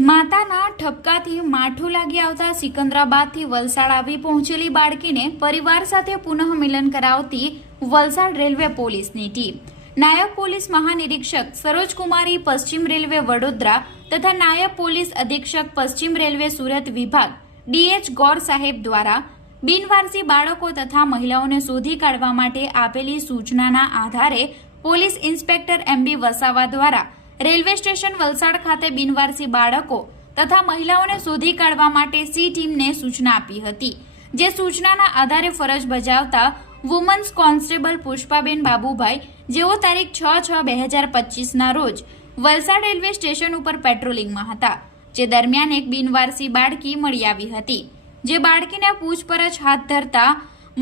માતાના ઠપકાથી માઠું લાગી આવતા સિકંદરાબાદથી વલસાડ આવી પહોંચેલી બાળકીને પરિવાર સાથે પુનઃ મિલન કરાવતી વલસાડ રેલવે પોલીસની ટીમ, નાયબ પોલીસ મહાનિરીક્ષક સરોજકુમારી પશ્ચિમ રેલવે વડોદરા તથા નાયબ પોલીસ અધિક્ષક પશ્ચિમ રેલવે સુરત વિભાગ ડીએચ ગોર સાહેબ દ્વારા બિનવારસી બાળકો તથા મહિલાઓને શોધી કાઢવા માટે આપેલી સૂચનાના આધારે પોલીસ ઇન્સ્પેક્ટર એમબી વસાવા દ્વારા રેલવે સ્ટેશન વલસાડ ખાતે બિનવારસી બાળકો તથા મહિલાઓને શોધી કાઢવા માટે સી ટીમને સૂચના આપી હતી, જે સૂચનાના આધારે ફરજ બજાવતા વુમન્સ કોન્સ્ટેબલ પુષ્પાબેન બાબુભાઈ, જેઓ તારીખ 6/6/2025ના રોજ વલસાડ રેલવે સ્ટેશન ઉપર પેટ્રોલિંગમાં હતા, જે દરમિયાન એક બિનવારસી બાળકી મળી આવી હતી, જે બાળકીને પૂછપરછ હાથ ધરતા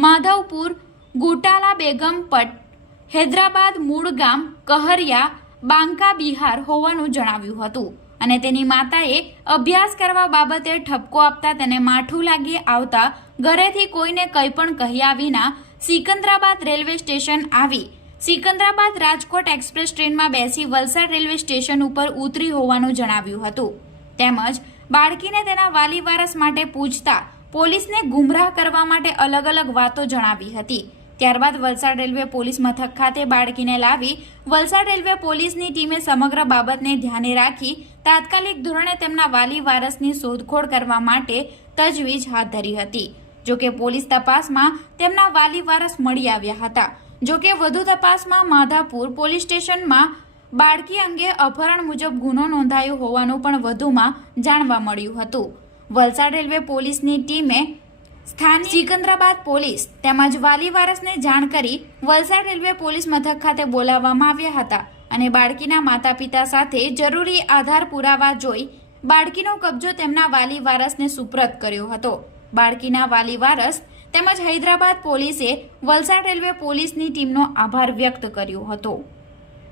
માધવપુર ગુટાલા બેગમ પટ હૈદરાબાદ મૂળ ગામ કહરિયા બાંકા બિહાર હોવાનું જણાવ્યું હતું અને તેની માતાએ અભ્યાસ કરવા બાબતે ઠપકો આપતા તેને માઠું લાગી આવતા ઘરેથી કોઈને કંઈ પણ કહ્યા વિના સિકંદરાબાદ રેલવે સ્ટેશન આવી સિકંદરાબાદ રાજકોટ એક્સપ્રેસ ટ્રેનમાં બેસી વલસાડ રેલવે સ્ટેશન ઉપર ઉતરી હોવાનું જણાવ્યું હતું. તેમજ બાળકીને તેના વાલી વારસ માટે પૂછતા પોલીસને ગુમરાહ કરવા માટે અલગ અલગ વાતો જણાવી હતી. ત્યારબાદ વલસાડ રેલવે પોલીસ મથક ખાતે બાળકીને લાવી વલસાડ રેલવે પોલીસની ટીમે સમગ્ર બાબતને ધ્યાને રાખી તાત્કાલિક ધોરણે તેમના વાલી વારસની શોધખોળ કરવા માટે તજવીજ હાથ ધરી હતી. જોકે પોલીસ તપાસમાં તેમના વાલી વારસ મળી આવ્યા હતા. જોકે વધુ તપાસમાં માધાપુર પોલીસ સ્ટેશનમાં બાળકી અંગે અપહરણ મુજબ ગુનો નોંધાયો હોવાનું પણ વધુમાં જાણવા મળ્યું હતું. વલસાડ રેલવે પોલીસની ટીમે સ્થાનિક સિકંદરાબાદ પોલીસ તેમજ વાલી વારસને જાણ કરી વલસાડ રેલવે પોલીસ મથક ખાતે બોલાવવામાં આવ્યા હતા અને બાળકીના માતા પિતા સાથે જરૂરી આધાર પુરાવા જોઈ બાળકીનો કબજો તેમના વાલી વારસને સુપ્રત કર્યો હતો. બાળકીના વાલી વારસ તેમજ હૈદરાબાદ પોલીસે વલસાડ રેલવે પોલીસની ટીમનો આભાર વ્યક્ત કર્યો હતો.